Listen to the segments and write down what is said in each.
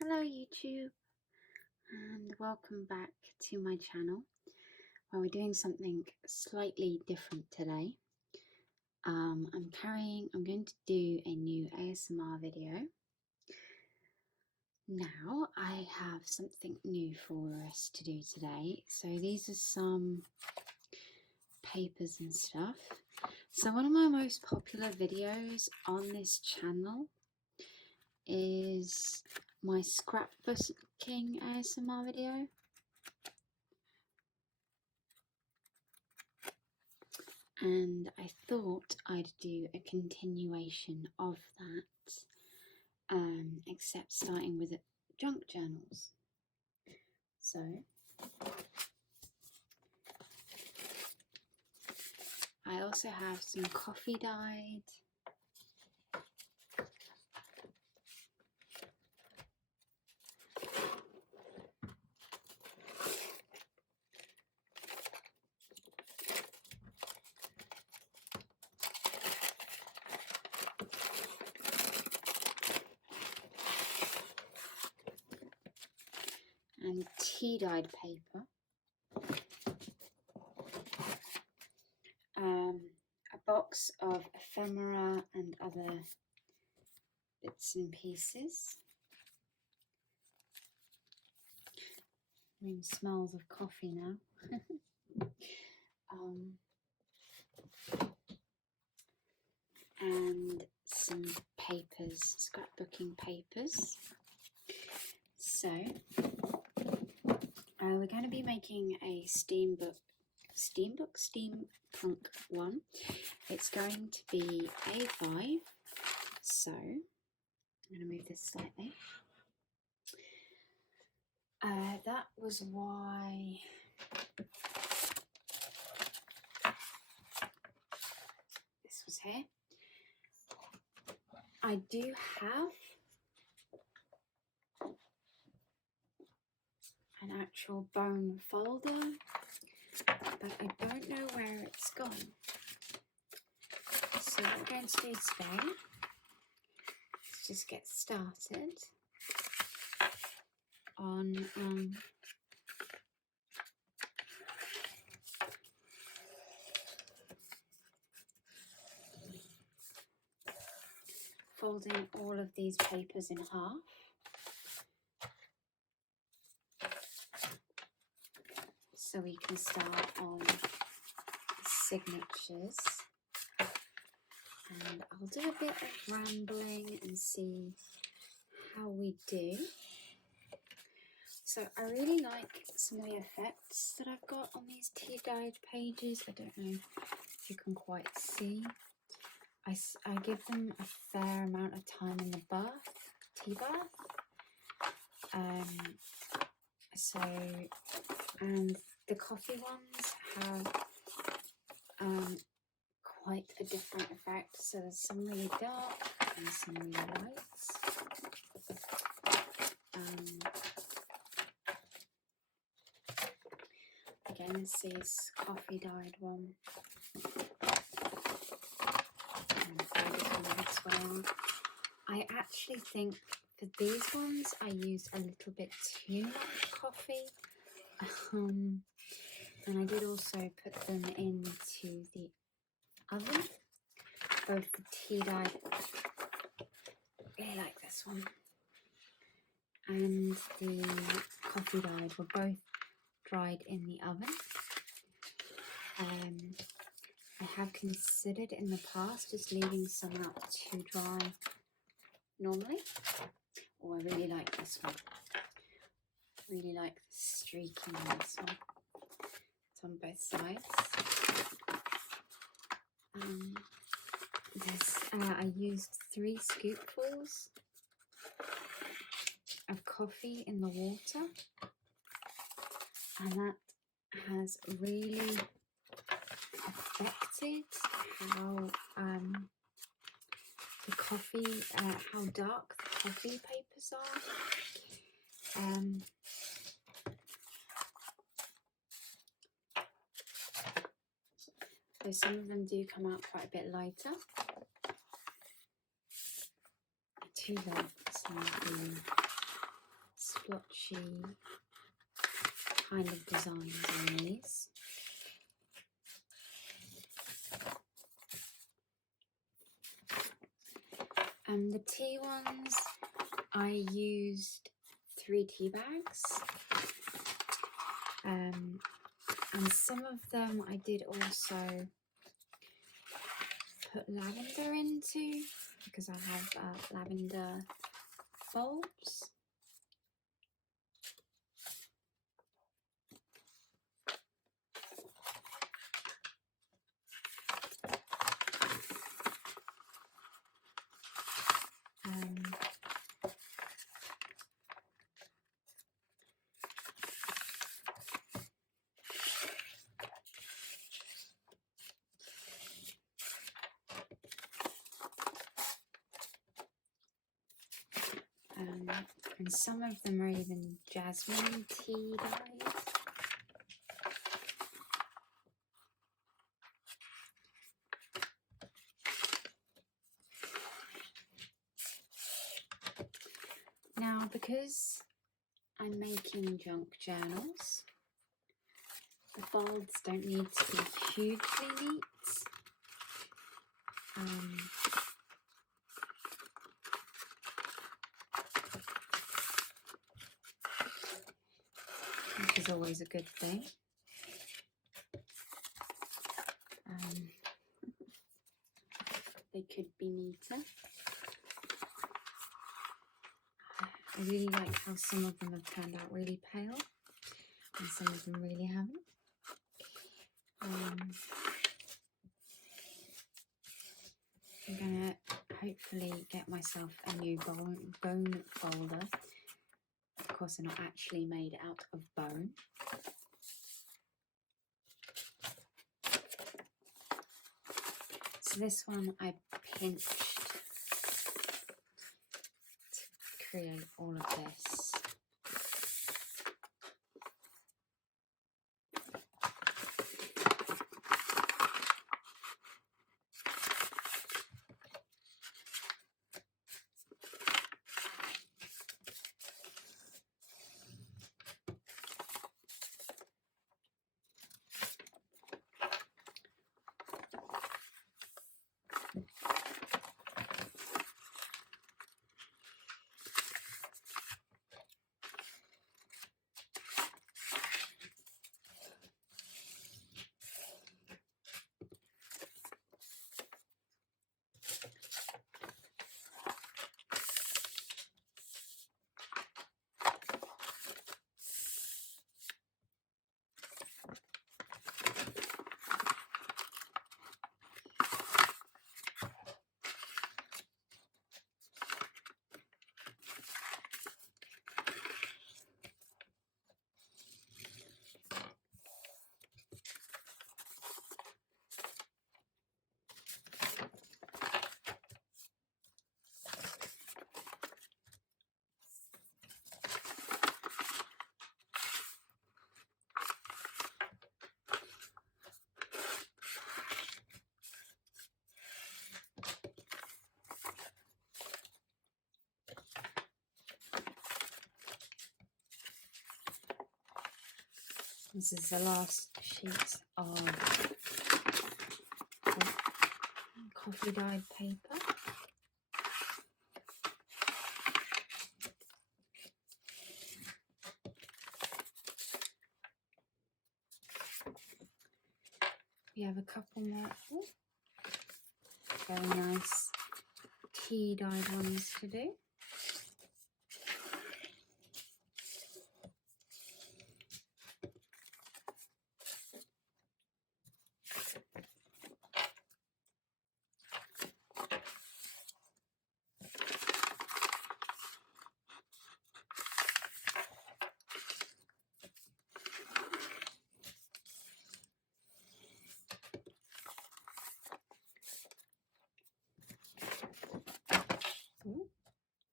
Hello YouTube and welcome back to my channel where we're doing something slightly different today. I'm going to do a new ASMR video. Now I have something new for us to do today. So these are some papers and stuff. So one of my most popular videos on this channel is my scrapbooking ASMR video. And I thought I'd do a continuation of that, except starting with junk journals. So I also have some coffee dyed. And tea dyed paper, a box of ephemera and other bits and pieces. Room smells of coffee now. And some papers, scrapbooking papers. So we're going to be making a steampunk one. It's going to be A5, so I'm going to move this slightly. That was why this was here. I do have an actual bone folder, but I don't know where it's gone. So what we're going to do today is just get started on folding all of these papers in half. So we can start on signatures, and I'll do a bit of rambling and see how we do. So I really like some of the effects that I've got on these tea dyed pages. I don't know if you can quite see. I give them a fair amount of time in the tea bath. And the coffee ones have quite a different effect. So there's some really dark and some really lights. Again, this is coffee dyed one. I actually think for these ones I used a little bit too much coffee, and I did also put them into the oven. Both the tea dyed, I really like this one, and the coffee dyed were both dried in the oven. I have considered in the past just leaving some out to dry normally. Oh, I really like this one. Really like the streaking on this one. It's on both sides. I used 3 scoopfuls of coffee in the water, and that has really affected how the coffee, how dark the coffee papers are. So some of them do come out quite a bit lighter. I do like some of the splotchy kind of designs on these. And the tea ones, I used 3 tea bags. And some of them I did also put lavender into, because I have lavender bulbs. And some of them are even jasmine tea dyed. Now, because I'm making junk journals, the folds don't need to be hugely neat. Which is always a good thing. They could be neater. I really like how some of them have turned out really pale and some of them really haven't. I'm going to hopefully get myself a new bone folder. Of course, they're not actually made out of bone. So this one I pinched to create all of this. This is the last sheet of coffee dyed paper. We have a couple more very nice tea dyed ones to do. Ooh.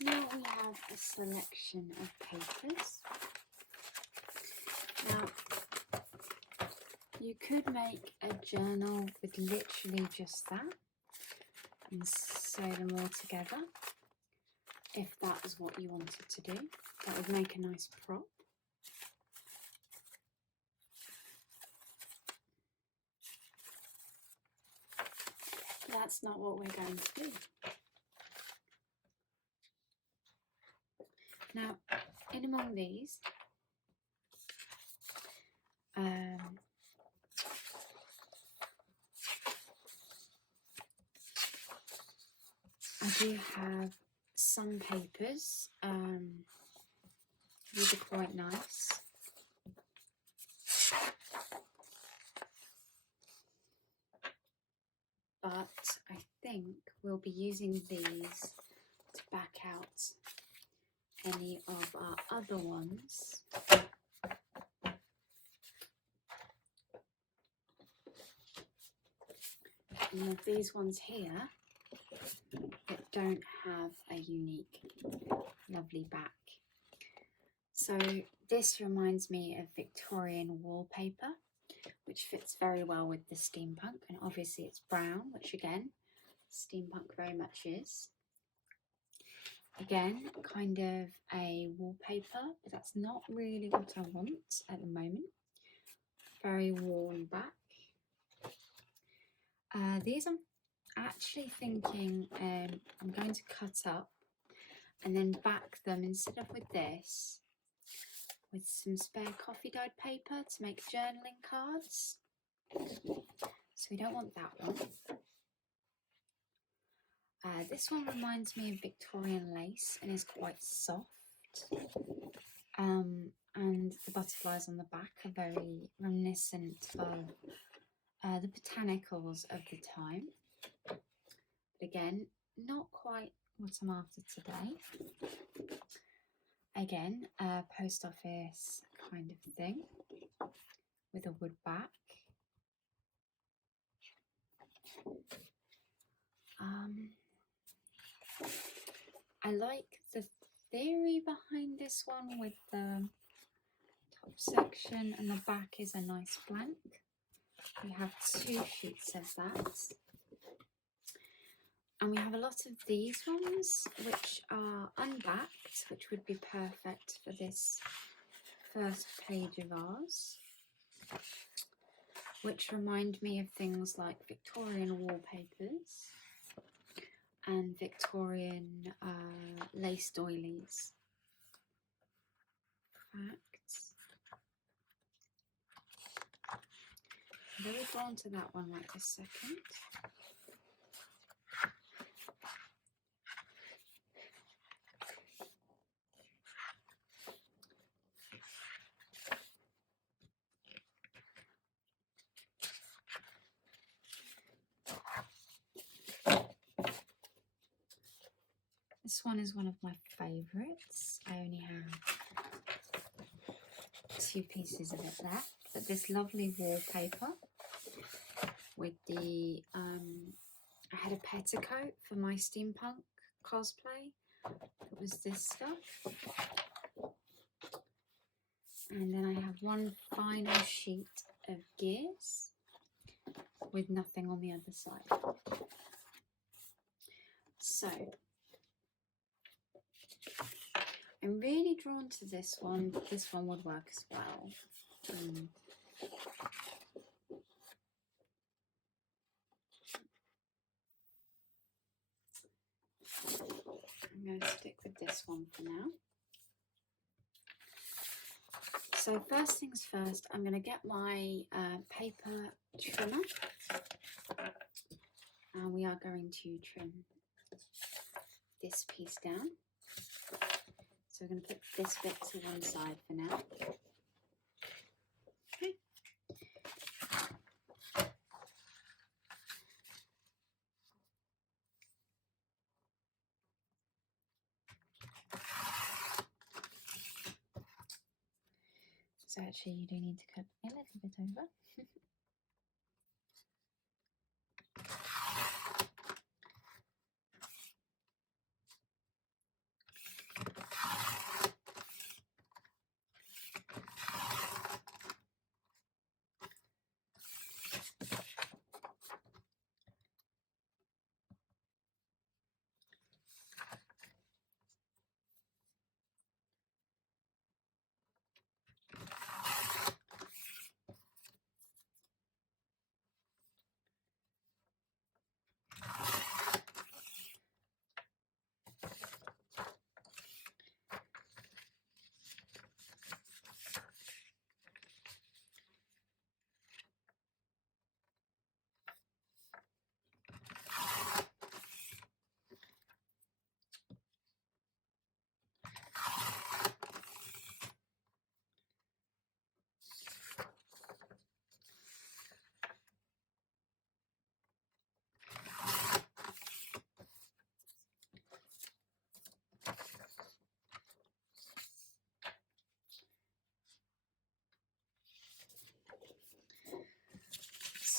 Now we have a selection of papers. Now, you could make a journal with literally just that and sew them all together if that was what you wanted to do. That would make a nice prop. But that's not what we're going to do. Now, in among these, I do have some papers. These are quite nice. But I think we'll be using these to back out any of our other ones. And of these ones here that don't have a unique, lovely back. So this reminds me of Victorian wallpaper, which fits very well with the steampunk, and obviously it's brown, which again, steampunk very much is. Again, kind of a wallpaper, but that's not really what I want at the moment. Very worn back. These I'm actually thinking I'm going to cut up and then back them, instead of with this, with some spare coffee dyed paper to make journaling cards. So we don't want that one. This one reminds me of Victorian lace and is quite soft. And the butterflies on the back are very reminiscent of the botanicals of the time. But again, not quite what I'm after today. Again, a post office kind of thing with a wood back. I like the theory behind this one with the top section, and the back is a nice blank. We have 2 sheets of that. And we have a lot of these ones which are unbacked, which would be perfect for this first page of ours, which remind me of things like Victorian wallpapers and Victorian lace doilies. Facts. I'm very drawn to that one right this second. This one is one of my favourites. I only have 2 pieces of it left, but this lovely wallpaper with the I had a petticoat for my steampunk cosplay. It was this stuff. And then I have one final sheet of gears with nothing on the other side. So I'm really drawn to this one, but this one would work as well. I'm going to stick with this one for now. So first things first, I'm going to get my paper trimmer, and we are going to trim this piece down. So we're going to put this bit to one side for now. Okay. So actually you do need to cut a little bit over.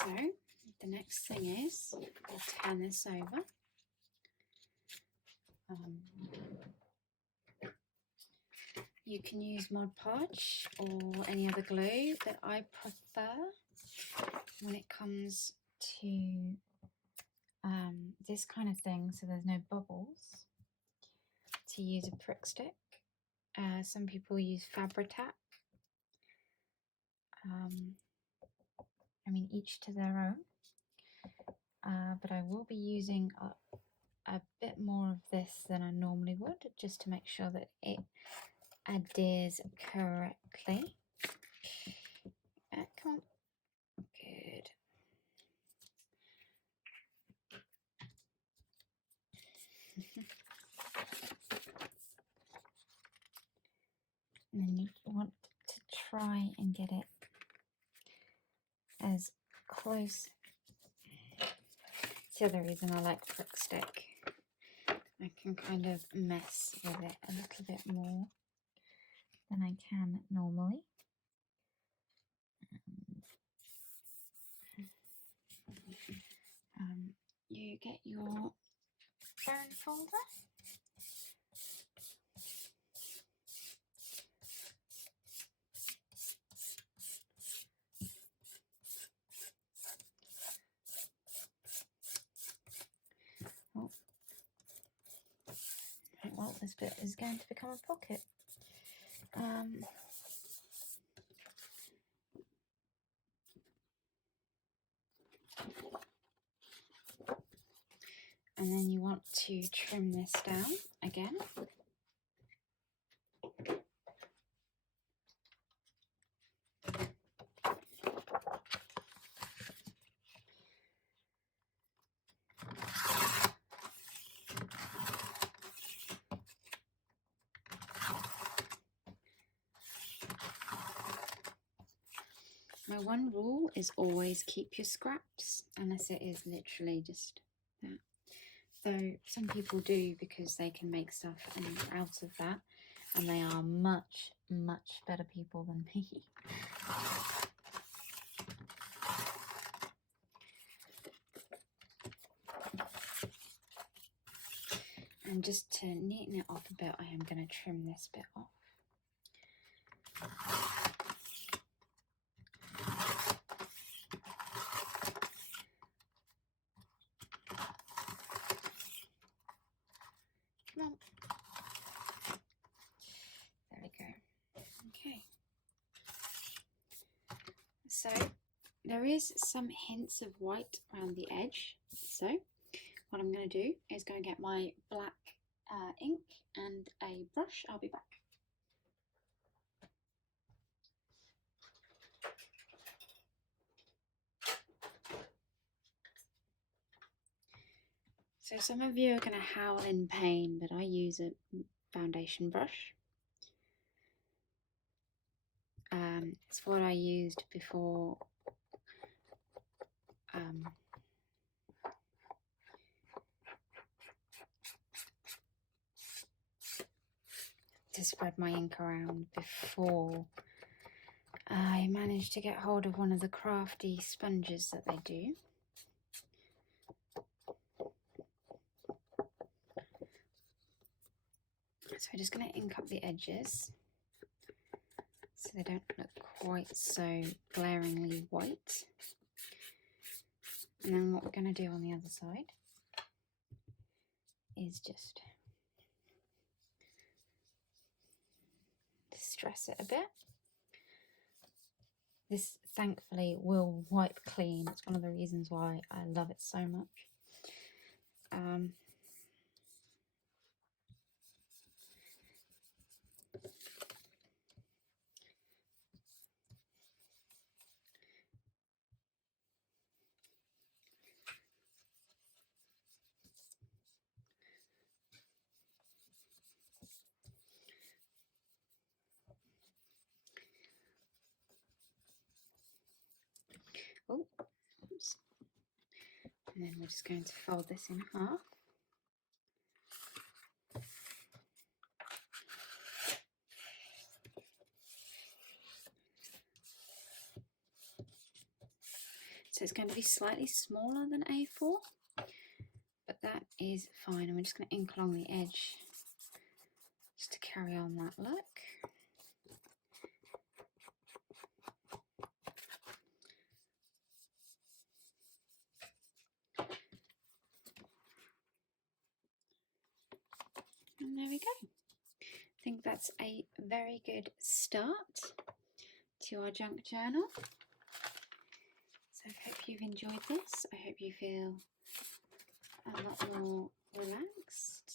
So the next thing is we'll turn this over. You can use Mod Podge or any other glue, but I prefer, when it comes to this kind of thing, so there's no bubbles, to use a prick stick. Some people use Fabri-Tac. I mean, each to their own. But I will be using a bit more of this than I normally would, just to make sure that it adheres correctly. Come on. Good. And then you want to try and get it as close. It's the other reason I like prick stick. I can kind of mess with it a little bit more than I can normally. You get your bone folder. Oh. Well, this bit is going to become a pocket. And then you want to trim this down again. My one rule is always keep your scraps, unless it is literally just that. Though some people do, because they can make stuff out of that, and they are much, much better people than me. And just to neaten it off a bit, I am going to trim this bit off. Come on. There we go. Okay. So there is some hints of white around the edge. So what I'm going to do is go and get my black ink and a brush. I'll be back. So some of you are going to howl in pain, but I use a foundation brush. It's what I used before to spread my ink around before I managed to get hold of one of the crafty sponges that they do. So we're just going to ink up the edges so they don't look quite so glaringly white. And then what we're going to do on the other side is just distress it a bit. This thankfully will wipe clean. It's one of the reasons why I love it so much. Oh, oops. And then we're just going to fold this in half. So it's going to be slightly smaller than A4, but that is fine. And we're just going to ink along the edge just to carry on that look. And there we go. I think that's a very good start to our junk journal. So I hope you've enjoyed this. I hope you feel a lot more relaxed.